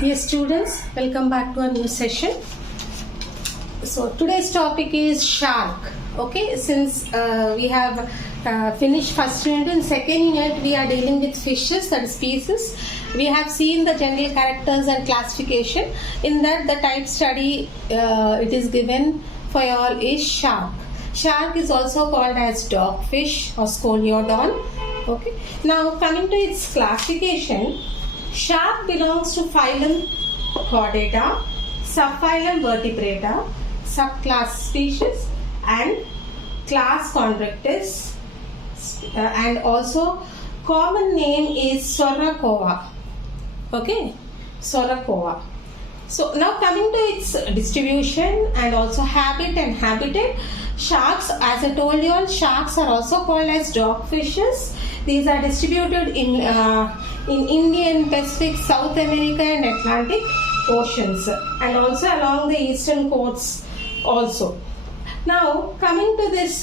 Dear students, welcome back to a new session. So today's topic is shark. Okay, since we have finished first unit and second unit we are dealing with fishes, that is species. We have seen the general characters and classification. In that the type study it is given for you all is shark. Shark is also called as dogfish or scoliodon. Okay. Now coming to its classification, shark belongs to phylum Chordata, subphylum Vertebrata, subclass species and class Chondrichthyes, and also common name is Sorracoa. Okay, Sorracoa. So now coming to its distribution and also habit and habitat. Sharks, as I told you all, sharks are also called as dogfishes. These are distributed in Indian, Pacific, South America and Atlantic oceans, and also along the eastern coasts also. Now coming to this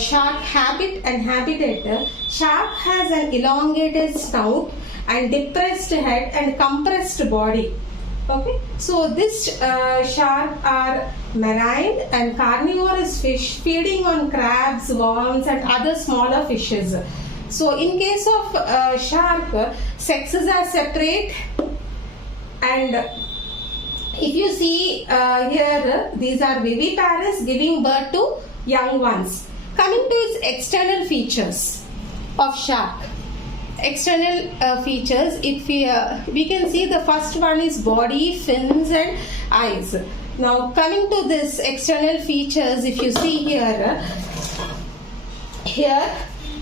shark habit and habitat. Shark has an elongated snout and depressed head and compressed body. Okay, so this shark are marine and carnivorous fish feeding on crabs, worms and other smaller fishes. So in case of shark, sexes are separate, and if you see here, these are viviparous, giving birth to young ones. Coming to its external features of shark. External features, if we can see, the first one is body, fins and eyes. Now coming to this external features, if you see here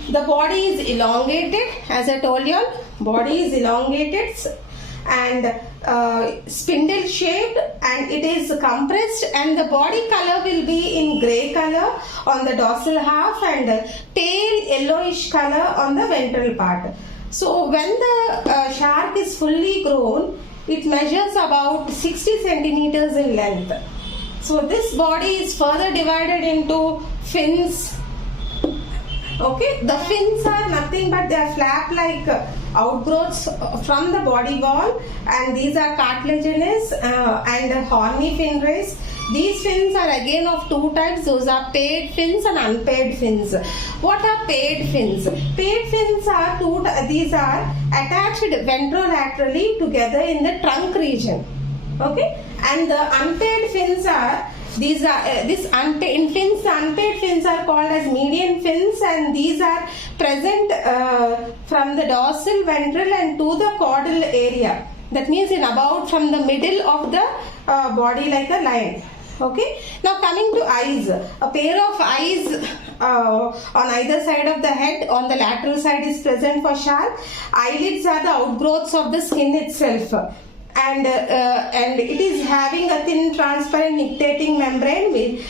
the body is elongated, as I told you, body is elongated and spindle shaped, and it is compressed, and the body color will be in grey color on the dorsal half and tail yellowish color on the ventral part. So when the shark is fully grown, it measures about 60 centimeters in length. So this body is further divided into fins. Okay, the fins are nothing but they are flap-like outgrowths from the body wall, and these are cartilaginous and horny fin rays. These fins are again of two types. Those are paired fins and unpaired fins. What are paired fins? Paired fins are these are attached ventrolaterally together in the trunk region. Okay, and the unpaired fins are these are unpaired fins are called as median fins, and these are present from the dorsal, ventral and to the caudal area. That means in about from the middle of the body like a line. Okay. Now coming to eyes, a pair of eyes on either side of the head on the lateral side is present for shark. Eyelids are the outgrowths of the skin itself, and it is having a thin transparent nictitating membrane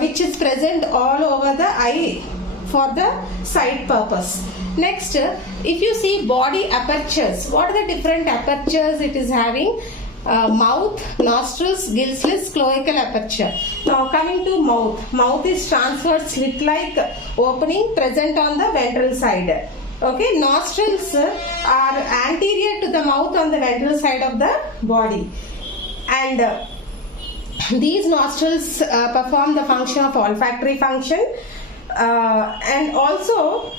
which is present all over the eye for the sight purpose. Next, if you see body apertures, what are the different apertures it is having? Mouth, nostrils, gill slits, cloacal aperture. Now coming to mouth. Mouth is transverse slit-like opening present on the ventral side. Okay, nostrils are anterior to the mouth on the ventral side of the body, and these nostrils perform the function of olfactory function, and also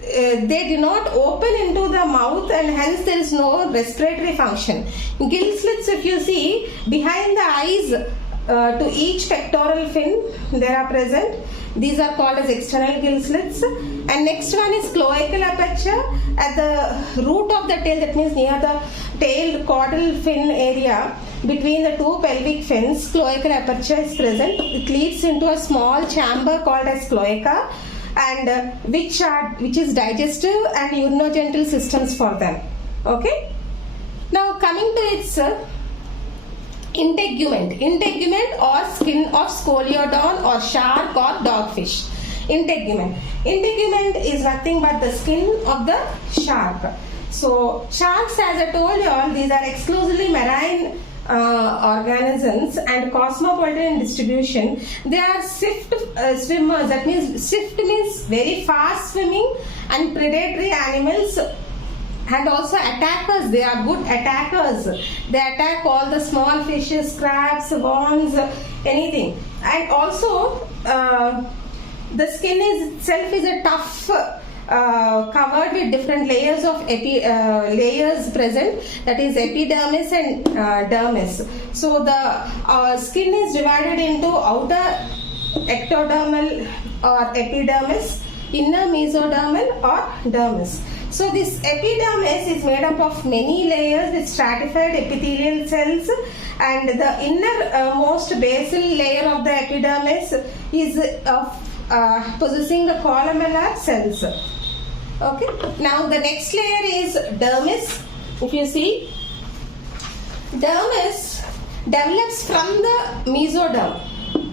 they do not open into the mouth, and hence there is no respiratory function. Gill slits, if you see behind the eyes to each pectoral fin there are present. These are called as external gill slits. And next one is cloacal aperture at the root of the tail, that means near the tail caudal fin area between the two pelvic fins. Cloacal aperture is present. It leads into a small chamber called as cloaca, and which is digestive and urinogenital systems for them. Okay. Now coming to its integument or skin of scoliodon or shark or dogfish. Integument is nothing but the skin of the shark. So sharks, as I told you all, these are exclusively marine organisms and cosmopolitan distribution. They are swift swimmers. That means swift means very fast swimming and predatory animals, and also attackers. They are good attackers. They attack all the small fishes, crabs, worms, anything. And also the skin itself is a tough, covered with different layers of layers present, that is epidermis and dermis. So the skin is divided into outer ectodermal or epidermis, inner mesodermal or dermis. So this epidermis is made up of many layers with stratified epithelial cells, and the inner most basal layer of the epidermis is possessing the columnar cells. Okay. Now the next layer is dermis. If you see, dermis develops from the mesoderm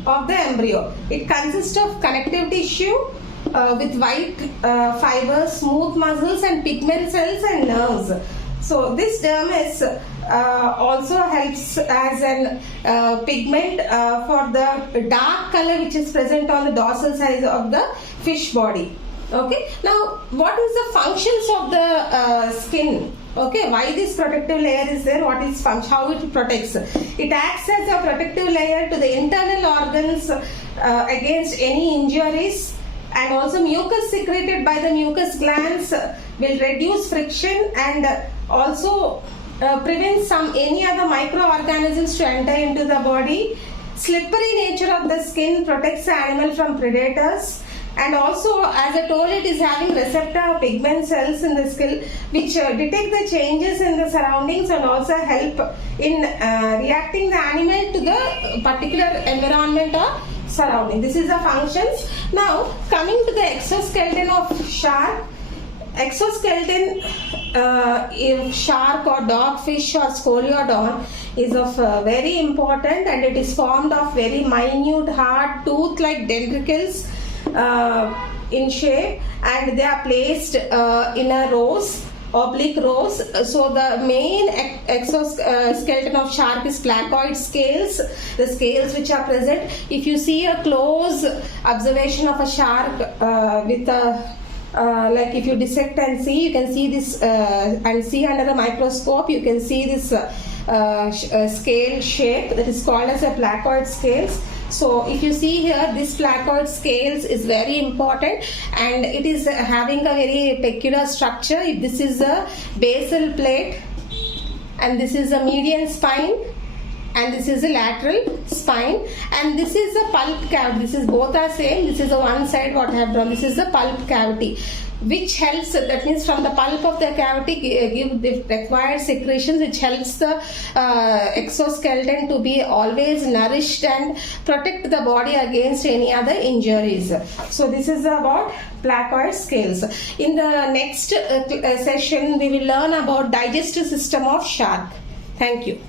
of the embryo. It consists of connective tissue with white fibers, smooth muscles and pigment cells and nerves. So this dermis also helps as an pigment for the dark color which is present on the dorsal side of the fish body. Okay. Now what is the functions of the skin? Okay, why this protective layer is there? What is function? How it protects? It acts as a protective layer to the internal organs against any injuries, and also mucus secreted by the mucus glands will reduce friction and also prevent any other microorganisms to enter into the body. Slippery nature of the skin protects the animal from predators. And also, as I told, it is having receptor pigment cells in the skin which detect the changes in the surroundings and also help in reacting the animal to the particular environment or surrounding. This is the functions. Now, coming to the exoskeleton of shark. Exoskeleton if shark or dogfish or scoliodon is of very important, and it is formed of very minute hard tooth-like dendricles in shape, and they are placed in a rows, oblique rows. So the main exoskeleton of shark is placoid scales, the scales which are present. If you see a close observation of a shark with a like if you dissect and see, you can see this and see under a microscope, you can see this scale shape that is called as a placoid scales. So if you see here, this placoid scales is very important, and it is having a very peculiar structure. This is a basal plate, and this is a median spine, and this is a lateral spine, and this is a pulp cavity. This is both are same. This is the one side what I have drawn. This is the pulp cavity, which helps, that means from the pulp of the cavity give the required secretions, which helps the exoskeleton to be always nourished and protect the body against any other injuries. So this is about placoid scales. In the next session we will learn about digestive system of shark. Thank you.